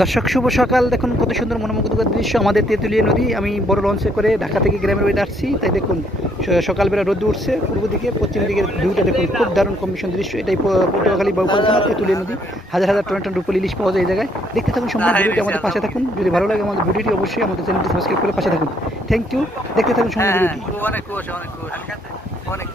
দর্শক শুভ সকাল। দেখুন কত সুন্দর মনোমুগ্ধকর দৃশ্য আমাদের তেঁতুলিয়া নদী। আমি বড় লঞ্চে করে ঢাকা থেকে গ্রামের বাড়িতে আসছি, তাই দেখুন সকালবেলা রোদ উঠছে পূর্ব দিকে, পশ্চিম দিকের ভিউটা দেখুন, খুব দারুণ কম্বিনেশন দৃশ্য। এটাই পটুয়াখালী বাবুপাল থানা তেঁতুলিয়া নদী। হাজার হাজার টন টন রূপালী ইলিশ পাওয়া যায় এই জায়গায়। দেখতে থাকুন সম্পূর্ণ ভিডিওটি, আমাদের পাশে থাকুন। যদি ভালো লাগে আমাদের ভিডিওটি অবশ্যই আমাদের চ্যানেলটি সাবস্ক্রাইব করে পাশে থাকুন। থ্যাংক ইউ, দেখতে থাকুন সম্পূর্ণ ভিডিওটি। অনেক কুয়াশা, অনেক কুয়াশা, অনেক